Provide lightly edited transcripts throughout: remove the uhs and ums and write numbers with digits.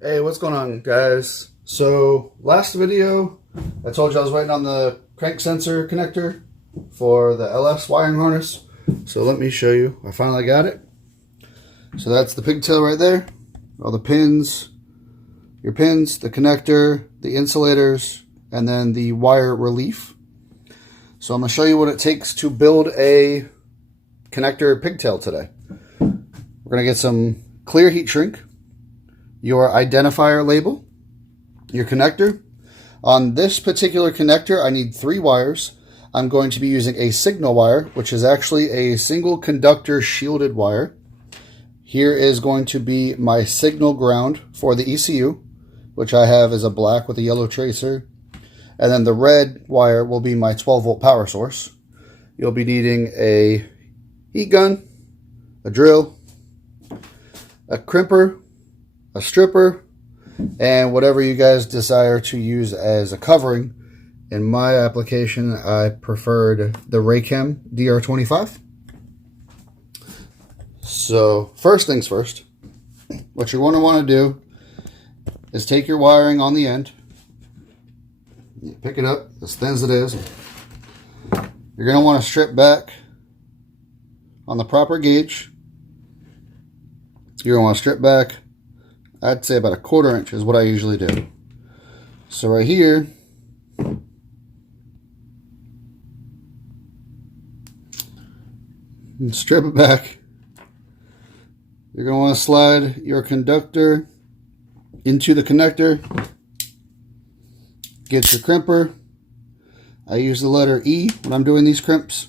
Hey, what's going on, guys? So, last video, I told you I was waiting on the crank sensor connector for the LS wiring harness. So let me show you. I finally got it. So that's the pigtail right there. All the pins, your pins, the connector, the insulators, and then the wire relief. So I'm going to show you what it takes to build a connector pigtail today. We're going to get some clear heat shrink, your identifier label, your connector. On this particular connector, I need 3 wires. I'm going to be using a signal wire, which is actually a single conductor shielded wire. Here is going to be my signal ground for the ECU, which I have as a black with a yellow tracer. And then the red wire will be my 12-volt power source. You'll be needing a heat gun, a drill, a crimper, a stripper, and whatever you guys desire to use as a covering. In my application, I preferred the Raychem DR25. So first things first, what you're going to want to do is take your wiring on the end, you pick it up as thin as it is. You're going to want to strip back on the proper gauge. You're going to want to strip back, I'd say about 1/4 inch is what I usually do. So right here, and strip it back. You're going to want to slide your conductor into the connector. Get your crimper. I use the letter E when I'm doing these crimps.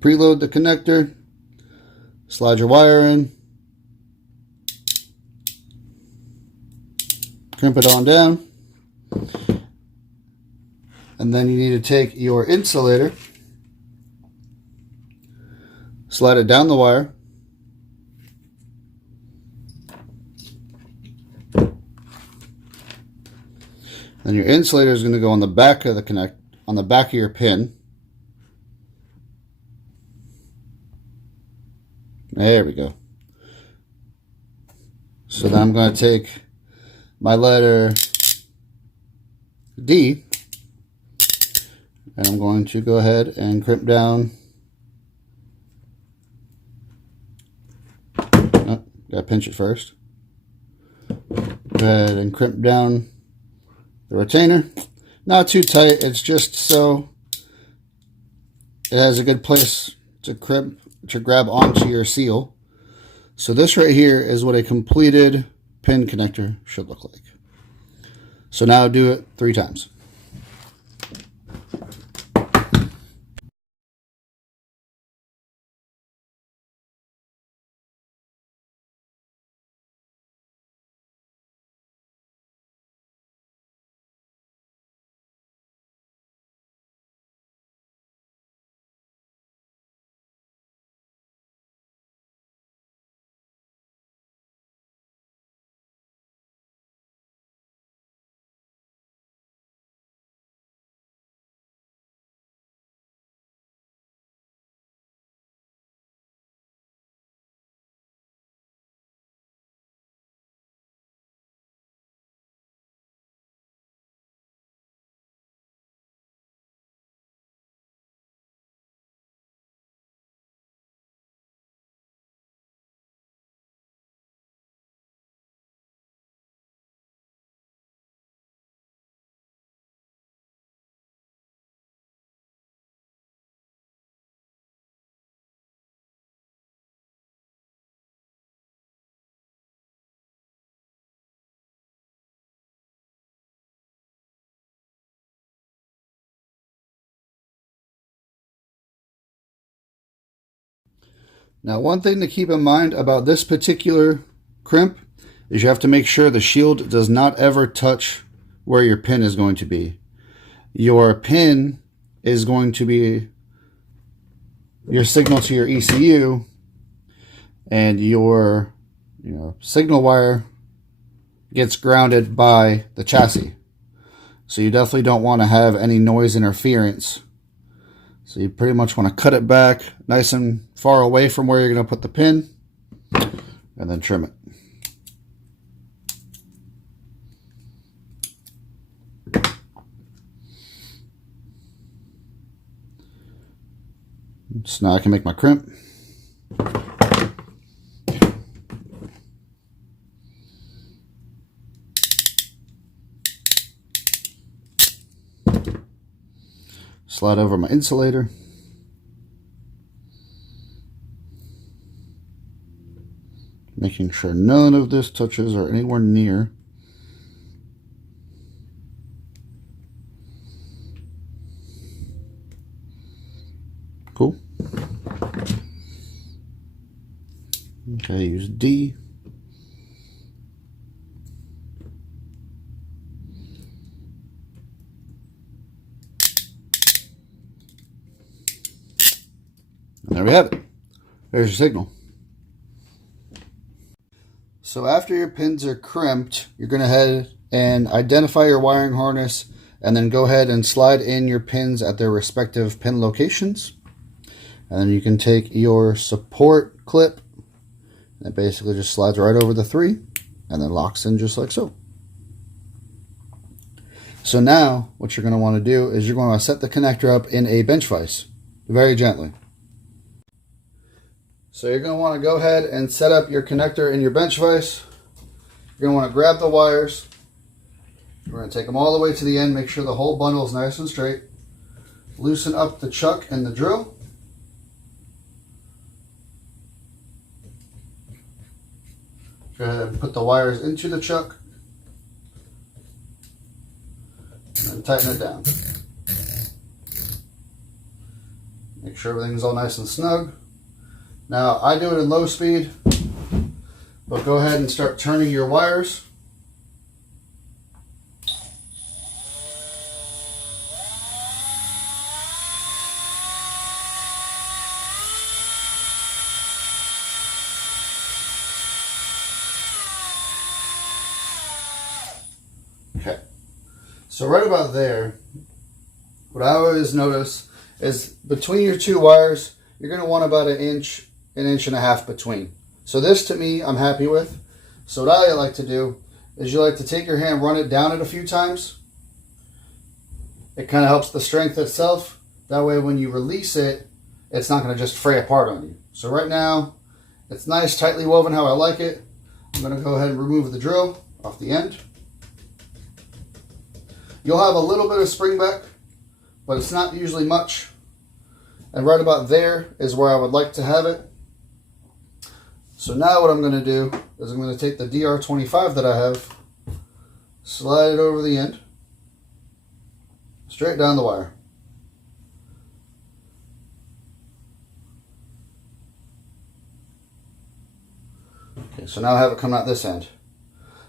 Preload the connector. Slide your wire in. Crimp it on down. And then you need to take your insulator, slide it down the wire, then your insulator is going to go on the back of the on the back of your pin. There we go. So then I'm going to take my letter D, and I'm going to go ahead and crimp down. Oh, gotta pinch it first. Go ahead and crimp down the retainer. Not too tight, it's just so it has a good place to grab onto your seal. So this right here is what a completed pin connector should look like. So now do it 3 times. Now, one thing to keep in mind about this particular crimp is you have to make sure the shield does not ever touch where your pin is going to be. Your pin is going to be your signal to your ECU, and your signal wire gets grounded by the chassis. So you definitely don't want to have any noise interference So you pretty much want to cut it back nice and far away from where you're going to put the pin, and then trim it. So now I can make my crimp. Slide over my insulator. Making sure none of this touches or anywhere near. Cool. Okay, use D. And there we have it. There's your signal. So after your pins are crimped, you're going to head and identify your wiring harness and then go ahead and slide in your pins at their respective pin locations. And then you can take your support clip and it basically just slides right over the 3 and then locks in just like so. So now what you're going to want to do is you're going to set the connector up in a bench vise very gently. So you're going to want to go ahead and set up your connector in your bench vise. You're going to want to grab the wires. We're going to take them all the way to the end, make sure the whole bundle is nice and straight. Loosen up the chuck and the drill. Go ahead and put the wires into the chuck. And then tighten it down. Make sure everything's all nice and snug. Now, I do it in low speed, but go ahead and start turning your wires. Okay, so right about there, what I always notice is between your two wires, you're going to want about an inch and a half between. So this to me, I'm happy with. So what I like to do is you like to take your hand, run it down it a few times. It kind of helps the strength itself. That way when you release it, it's not going to just fray apart on you. So right now, it's nice, tightly woven how I like it. I'm going to go ahead and remove the drill off the end. You'll have a little bit of spring back, but it's not usually much. And right about there is where I would like to have it. So now what I'm going to do is I'm going to take the DR25 that I have, slide it over the end, straight down the wire. Okay, so now I have it coming out this end.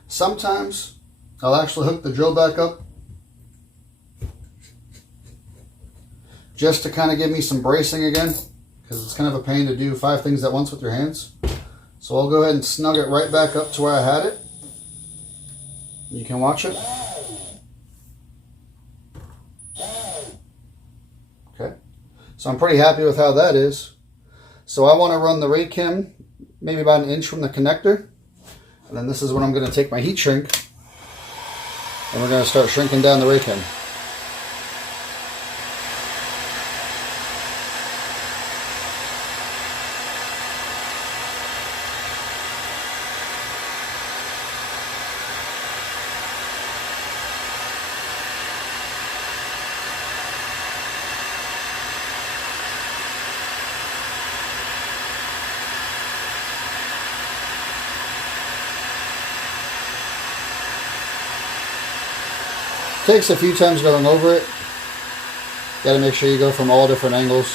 Sometimes I'll actually hook the drill back up just to kind of give me some bracing again, because it's kind of a pain to do 5 things at once with your hands. So I'll go ahead and snug it right back up to where I had it. You can watch it. Okay, so I'm pretty happy with how that is. So I want to run the rate cam maybe about an inch from the connector, and then this is when I'm going to take my heat shrink and we're going to start shrinking down the rate cam. Takes a few times going over it. Got to make sure you go from all different angles.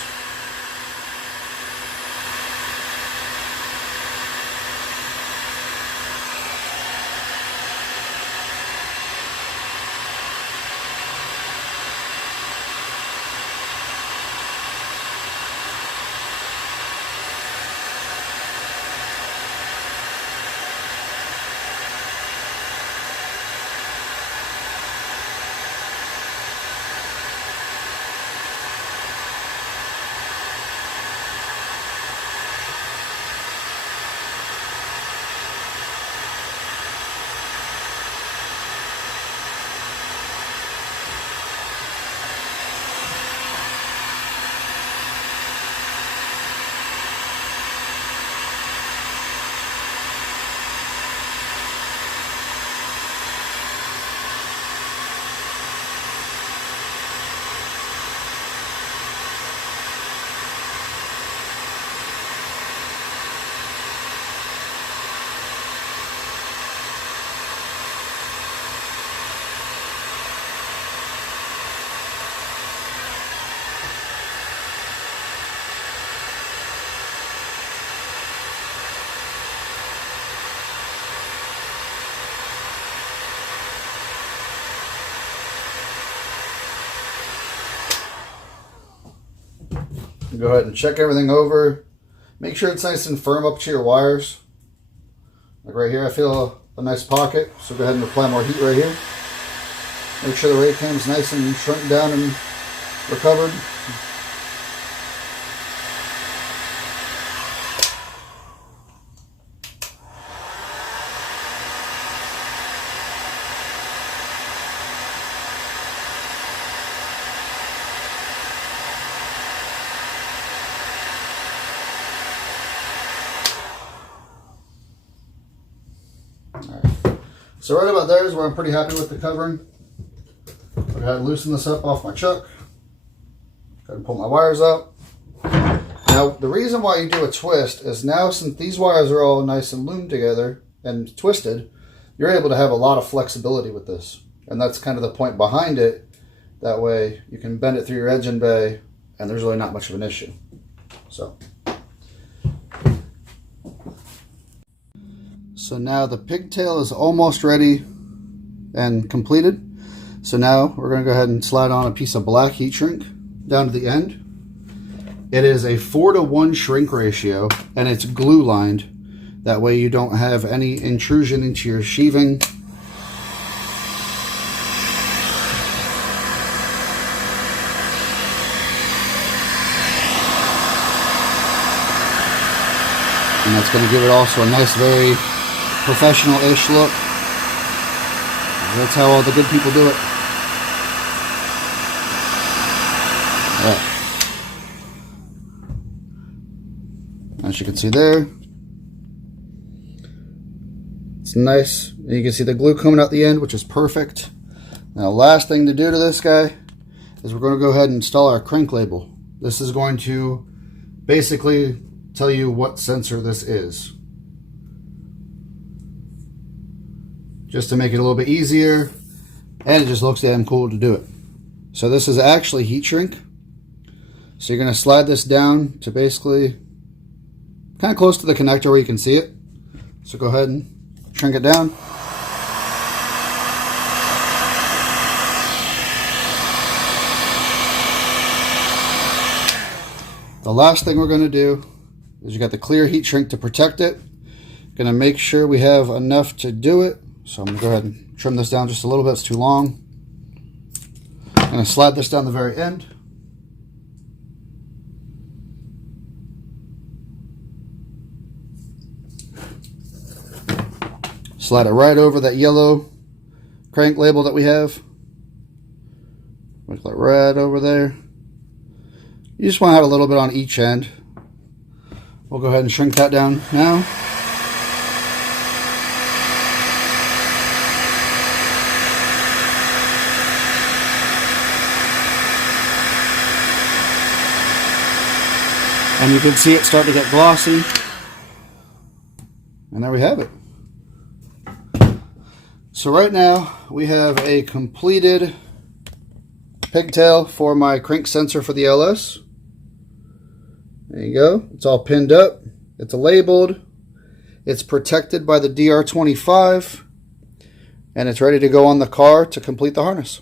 Go ahead and check everything over. Make sure it's nice and firm up to your wires. Like right here, I feel a nice pocket, so go ahead and apply more heat right here. Make sure the rake cam's nice and shrunk down and recovered. Alright, so right about there is where I'm pretty happy with the covering. Go ahead and loosen this up off my chuck. Go ahead and pull my wires out. Now, the reason why you do a twist is now, since these wires are all nice and loomed together and twisted, you're able to have a lot of flexibility with this. And that's kind of the point behind it. That way you can bend it through your engine bay and there's really not much of an issue. So now the pigtail is almost ready and completed. So now we're going to go ahead and slide on a piece of black heat shrink down to the end. It is a 4-to-1 shrink ratio and it's glue lined. That way you don't have any intrusion into your sheathing. And that's going to give it also a nice, very professional-ish look. That's how all the good people do it. Right. As you can see there, it's nice. And you can see the glue coming out the end, which is perfect. Now, last thing to do to this guy is we're going to go ahead and install our crank label. This is going to basically tell you what sensor this is, just to make it a little bit easier, and it just looks damn cool to do it. So this is actually heat shrink. So you're going to slide this down to basically kind of close to the connector where you can see it. So go ahead and shrink it down. The last thing we're going to do is you got the clear heat shrink to protect it. Going to make sure we have enough to do it. So I'm going to go ahead and trim this down just a little bit. It's too long. I'm going to slide this down the very end. Slide it right over that yellow crank label that we have. Make that right over there. You just want to have a little bit on each end. We'll go ahead and shrink that down now. And you can see it start to get glossy. And there we have it. So right now we have a completed pigtail for my crank sensor for the LS. There you go. It's all pinned up. It's labeled. It's protected by the DR25. And it's ready to go on the car to complete the harness.